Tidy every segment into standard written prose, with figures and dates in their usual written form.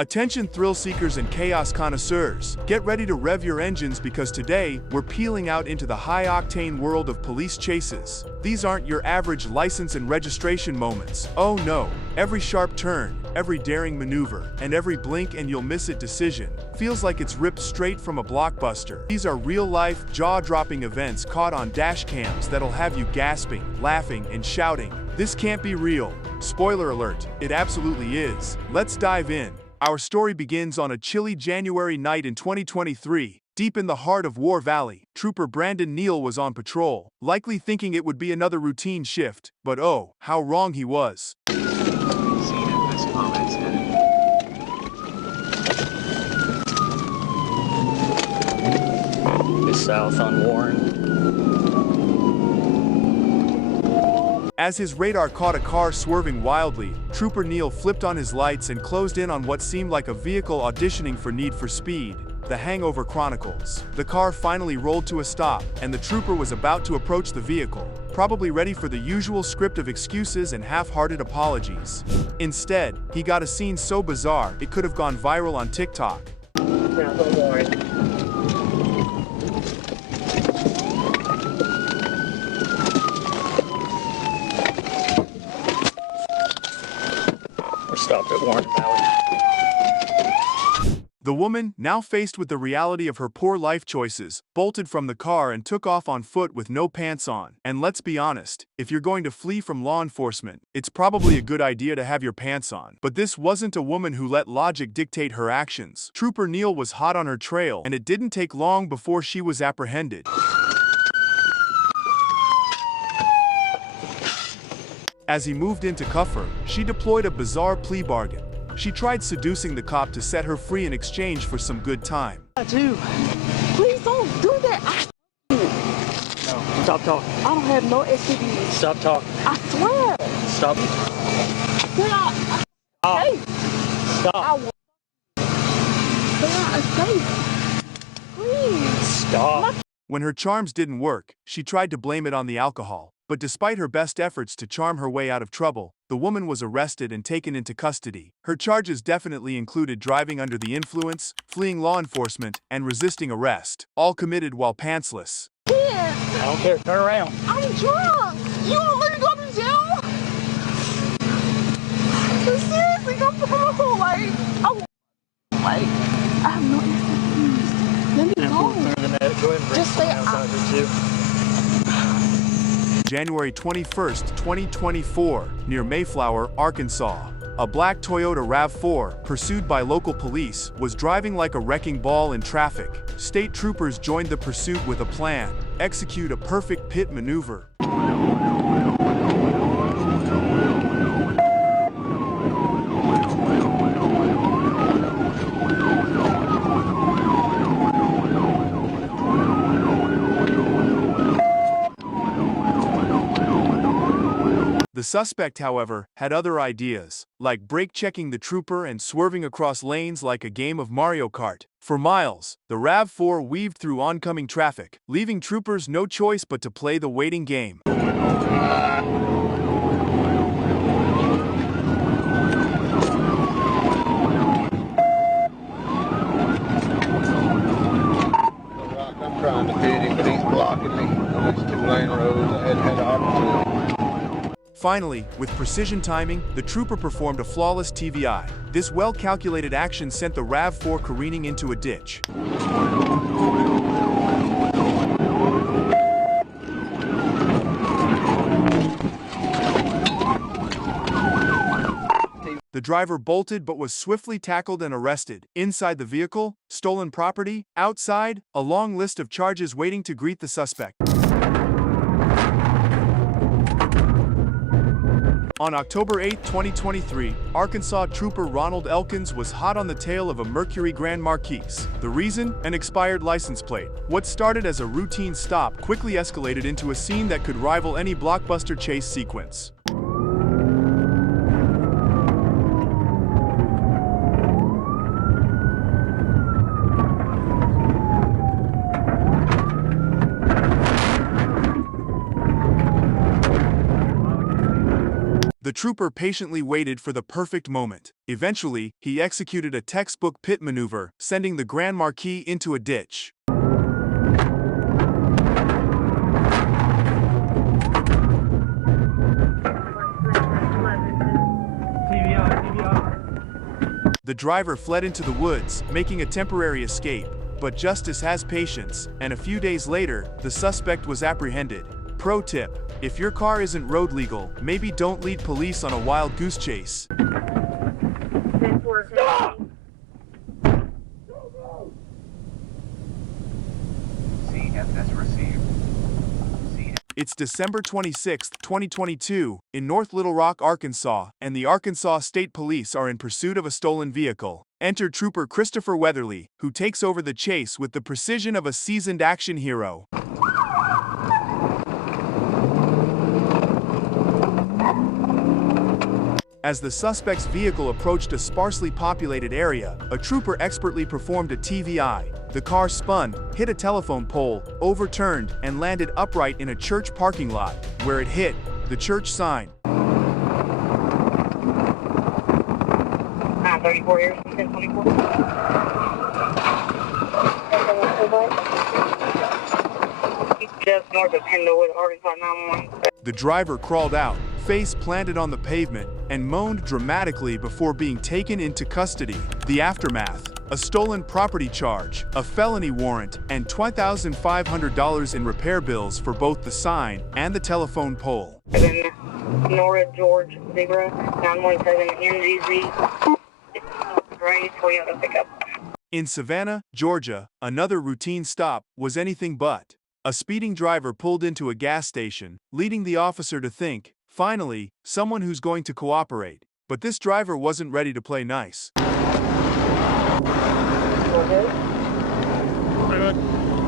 Attention thrill seekers and chaos connoisseurs, get ready to rev your engines because today, we're peeling out into the high-octane world of police chases. These aren't your average license and registration moments. Oh no, every sharp turn, every daring maneuver, and every blink and you'll miss it decision feels like it's ripped straight from a blockbuster. These are real-life, jaw-dropping events caught on dash cams that'll have you gasping, laughing, and shouting, "This can't be real." Spoiler alert, it absolutely is. Let's dive in. Our story begins on a chilly January night in 2023. Deep in the heart of War Valley, Trooper Brandon Neal was on patrol, likely thinking it would be another routine shift, but oh, how wrong he was. South on Warren. As his radar caught a car swerving wildly, Trooper Neal flipped on his lights and closed in on what seemed like a vehicle auditioning for Need for Speed, The Hangover Chronicles. The car finally rolled to a stop, and the trooper was about to approach the vehicle, probably ready for the usual script of excuses and half-hearted apologies. Instead, he got a scene so bizarre it could have gone viral on TikTok. South on Warren. Stopped at Warren Valley. The woman, now faced with the reality of her poor life choices, bolted from the car and took off on foot with no pants on. And let's be honest, if you're going to flee from law enforcement, it's probably a good idea to have your pants on. But this wasn't a woman who let logic dictate her actions. Trooper Neal was hot on her trail, and it didn't take long before she was apprehended. As he moved in to cuff her, she deployed a bizarre plea bargain. She tried seducing the cop to set her free in exchange for some good time. Please don't do that. No, stop talking. I don't have no STDs. Stop talking. I swear. Stop. Hey, Stop. escape. Please. Stop. When her charms didn't work, she tried to blame it on the alcohol. But despite her best efforts to charm her way out of trouble, the woman was arrested and taken into custody. Her charges definitely included driving under the influence, fleeing law enforcement, and resisting arrest, all committed while pantsless. Yeah, I don't care. Turn around. I'm drunk. You won't let me go to jail? Seriously, come on. I have no STDs. Let me go. Go ahead and bring Just say someone else out here too. January 21st, 2024, near Mayflower, Arkansas. A black Toyota RAV4, pursued by local police, was driving like a wrecking ball in traffic. State troopers joined the pursuit with a plan: execute a perfect pit maneuver. The suspect, however, had other ideas, like brake-checking the trooper and swerving across lanes like a game of Mario Kart. For miles, the RAV4 weaved through oncoming traffic, leaving troopers no choice but to play the waiting game. I'm trying to hit him, but he's blocking me on this two-lane road. I hadn't had the opportunity. Finally, with precision timing, the trooper performed a flawless TVI. This well-calculated action sent the RAV4 careening into a ditch. The driver bolted but was swiftly tackled and arrested. Inside the vehicle, stolen property, outside, a long list of charges waiting to greet the suspect. On October 8, 2023, Arkansas Trooper Ronald Elkins was hot on the tail of a Mercury Grand Marquis. The reason? An expired license plate. What started as a routine stop quickly escalated into a scene that could rival any blockbuster chase sequence. The trooper patiently waited for the perfect moment. Eventually, he executed a textbook pit maneuver, sending the Grand Marquis into a ditch. The driver fled into the woods, making a temporary escape. But justice has patience, and a few days later, the suspect was apprehended. Pro tip: if your car isn't road legal, maybe don't lead police on a wild goose chase. Stop! CFS received. It's December 26, 2022, in North Little Rock, Arkansas, and the Arkansas State Police are in pursuit of a stolen vehicle. Enter Trooper Christopher Weatherly, who takes over the chase with the precision of a seasoned action hero. As the suspect's vehicle approached a sparsely populated area, a trooper expertly performed a TVI. The car spun, hit a telephone pole, overturned, and landed upright in a church parking lot, where it hit the church sign. 34 years, 1024. Just north of Pendlewood, Arkansas 911. The driver crawled out, face planted on the pavement, and moaned dramatically before being taken into custody. The aftermath: a stolen property charge, a felony warrant, and $2,500 in repair bills for both the sign and the telephone pole. Nora George Zebra 917 NGZ. Right, Toyota pickup. In Savannah, Georgia, another routine stop was anything but. A speeding driver pulled into a gas station, leading the officer to think, finally, someone who's going to cooperate. But this driver wasn't ready to play nice. Pretty good.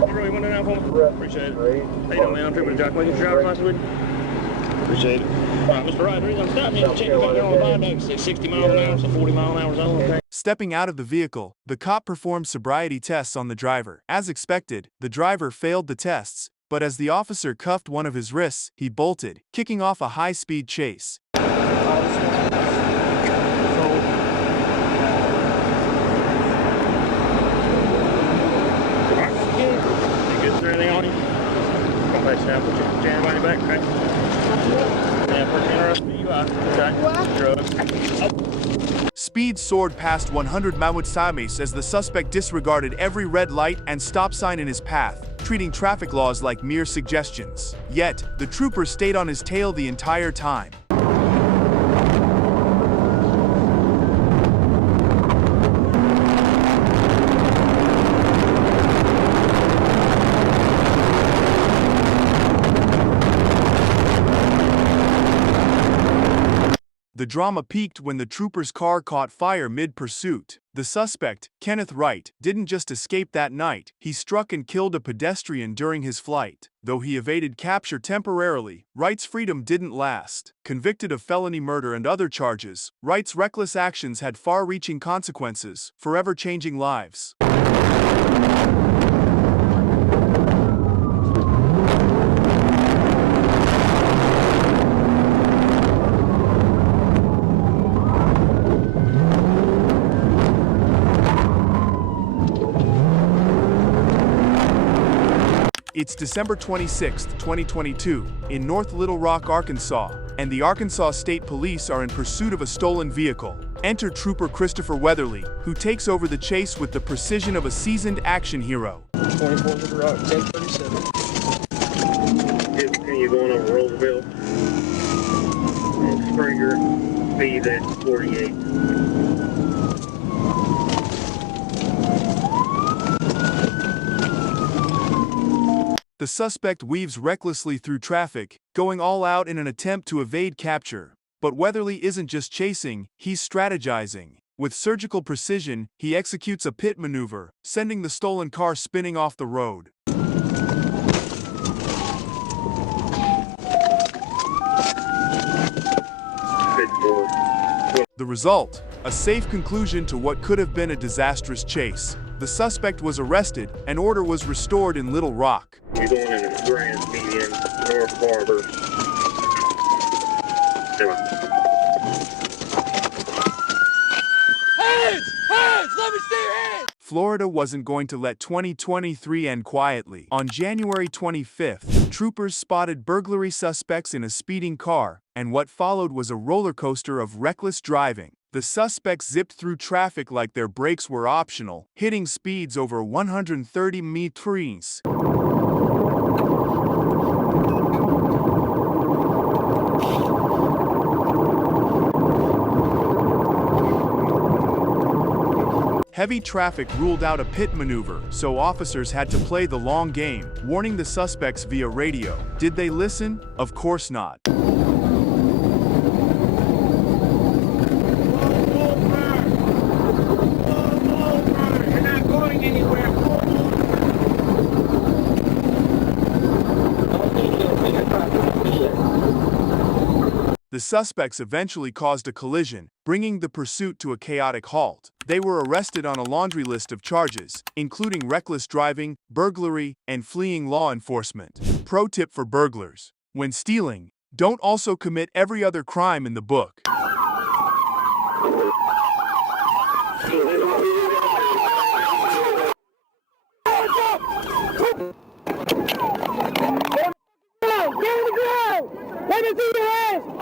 You really went down for me? Appreciate it. How you doing, man? I'm tripping to Jack. Can you drive license with you? Appreciate it. All right, Mr. Wright, the reason I'm stopping you is checking back here on the viaduct. It says 60 miles an hour, so 40 mile an hour zone. Okay. Stepping out of the vehicle, the cop performed sobriety tests on the driver. As expected, the driver failed the tests, but as the officer cuffed one of his wrists, he bolted, kicking off a high-speed chase. You good? Is there anything on you? Come back, Sam. Put your hand behind your back, okay? Yeah, put your arrest for DUI. Okay. Drugs. Speed soared past 100 miles as the suspect disregarded every red light and stop sign in his path, treating traffic laws like mere suggestions. Yet, the trooper stayed on his tail the entire time. The drama peaked when the trooper's car caught fire mid-pursuit. The suspect, Kenneth Wright, didn't just escape that night, he struck and killed a pedestrian during his flight. Though he evaded capture temporarily, Wright's freedom didn't last. Convicted of felony murder and other charges, Wright's reckless actions had far-reaching consequences, forever changing lives. It's December 26, 2022, in North Little Rock, Arkansas, and the Arkansas State Police are in pursuit of a stolen vehicle. Enter Trooper Christopher Weatherly, who takes over the chase with the precision of a seasoned action hero. 24 Little Rock, 1037. Can you going over Roosevelt? And Springer, speed at 48. The suspect weaves recklessly through traffic, going all out in an attempt to evade capture. But Weatherly isn't just chasing, he's strategizing. With surgical precision, he executes a pit maneuver, sending the stolen car spinning off the road. The result, a safe conclusion to what could have been a disastrous chase. The suspect was arrested, and order was restored in Little Rock. You're going in the Grand Median, North Harbor. Florida wasn't going to let 2023 end quietly. On January 25th, troopers spotted burglary suspects in a speeding car, and what followed was a roller coaster of reckless driving. The suspects zipped through traffic like their brakes were optional, hitting speeds over 130 mph. Heavy traffic ruled out a pit maneuver, so officers had to play the long game, warning the suspects via radio. Did they listen? Of course not. The suspects eventually caused a collision, bringing the pursuit to a chaotic halt. They were arrested on a laundry list of charges, including reckless driving, burglary, and fleeing law enforcement. Pro tip for burglars: when stealing, don't also commit every other crime in the book. Let me see your hands!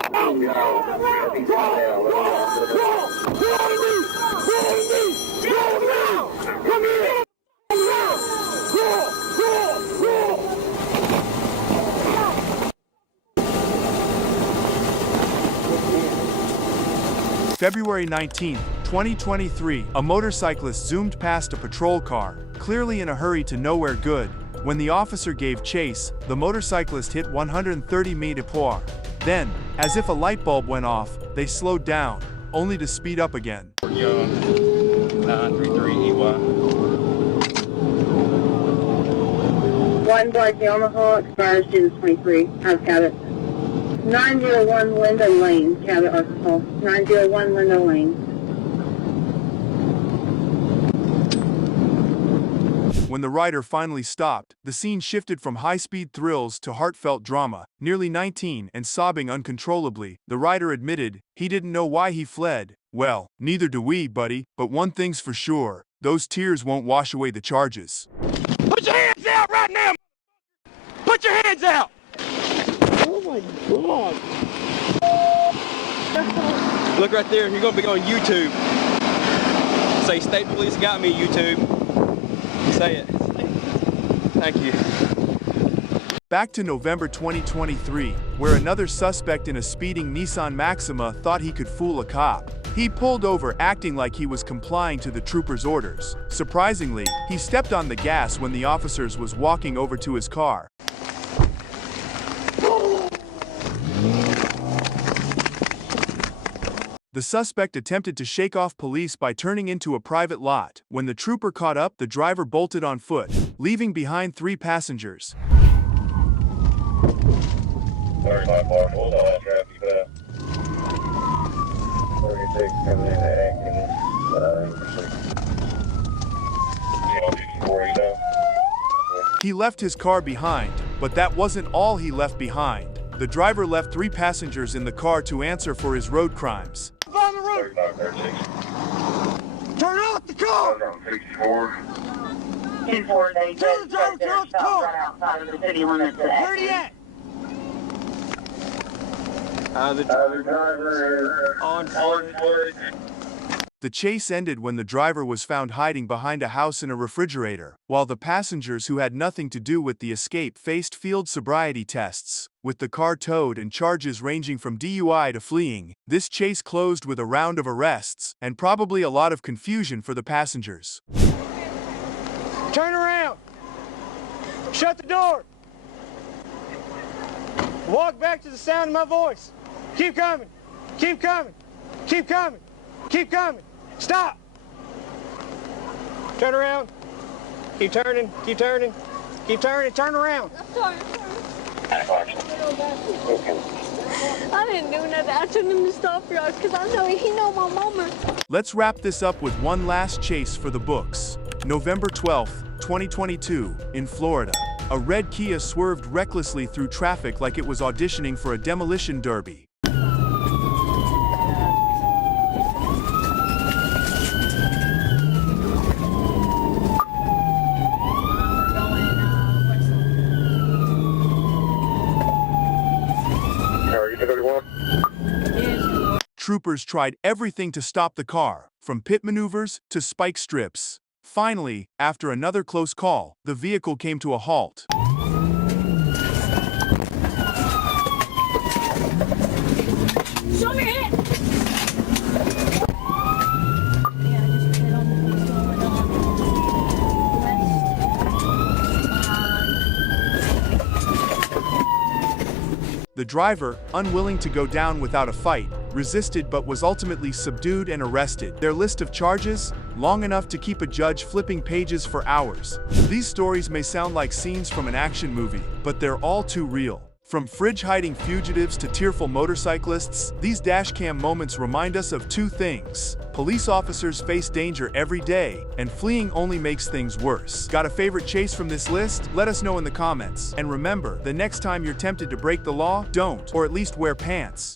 February 19, 2023, a motorcyclist zoomed past a patrol car, clearly in a hurry to nowhere good. When the officer gave chase, the motorcyclist hit 130 mph. Then, as if a light bulb went off, they slowed down, only to speed up again. Young, 933EY. One Black Yamaha expires June 23. I've got it. 901 Linda Lane, Cabot, Arkansas. 901 Linda Lane. When the rider finally stopped, the scene shifted from high-speed thrills to heartfelt drama. Nearly 19 and sobbing uncontrollably, the rider admitted he didn't know why he fled. Well, neither do we, buddy, but one thing's for sure: those tears won't wash away the charges. Put your hands out right now! Put your hands out! Oh my God. Look right there, you're gonna be on YouTube. Say, state police got me, YouTube. Say it. Thank you. Back to November 2023, where another suspect in a speeding Nissan Maxima thought he could fool a cop. He pulled over acting like he was complying to the trooper's orders. Surprisingly, he stepped on the gas when the officers was walking over to his car. The suspect attempted to shake off police by turning into a private lot. When the trooper caught up, the driver bolted on foot, leaving behind 3 passengers. 35 bar, hold on that traffic pass. 36 coming in at Atkins, 4 He left his car behind, but that wasn't all he left behind. The driver left 3 passengers in the car to answer for his road crimes. On the road! 35, Turn off the car! 64. 2-4, they Tell the driver, turn off the car! right outside of the city limits at Where he at? The driver is on foot. The chase ended when the driver was found hiding behind a house in a refrigerator, while the passengers who had nothing to do with the escape faced field sobriety tests. With the car towed and charges ranging from DUI to fleeing, this chase closed with a round of arrests and probably a lot of confusion for the passengers. Turn around! Shut the door! Walk back to the sound of my voice. Keep coming! Keep coming! Keep coming! Keep coming! Stop! Turn around. Keep turning. Keep turning. Keep turning. Turn around. I'm sorry. I didn't do nothing. I told him to stop y'all because I know he know my mama. Let's wrap this up with one last chase for the books. November 12th, 2022, in Florida. A red Kia swerved recklessly through traffic like it was auditioning for a demolition derby. troopers tried everything to stop the car, from pit maneuvers to spike strips. Finally, after another close call, the vehicle came to a halt. Show me it! The driver, unwilling to go down without a fight, resisted but was ultimately subdued and arrested. Their list of charges? Long enough to keep a judge flipping pages for hours. These stories may sound like scenes from an action movie, but they're all too real. From fridge-hiding fugitives to tearful motorcyclists, these dashcam moments remind us of two things. Police officers face danger every day, and fleeing only makes things worse. Got a favorite chase from this list? Let us know in the comments. And remember, the next time you're tempted to break the law, don't, or at least wear pants.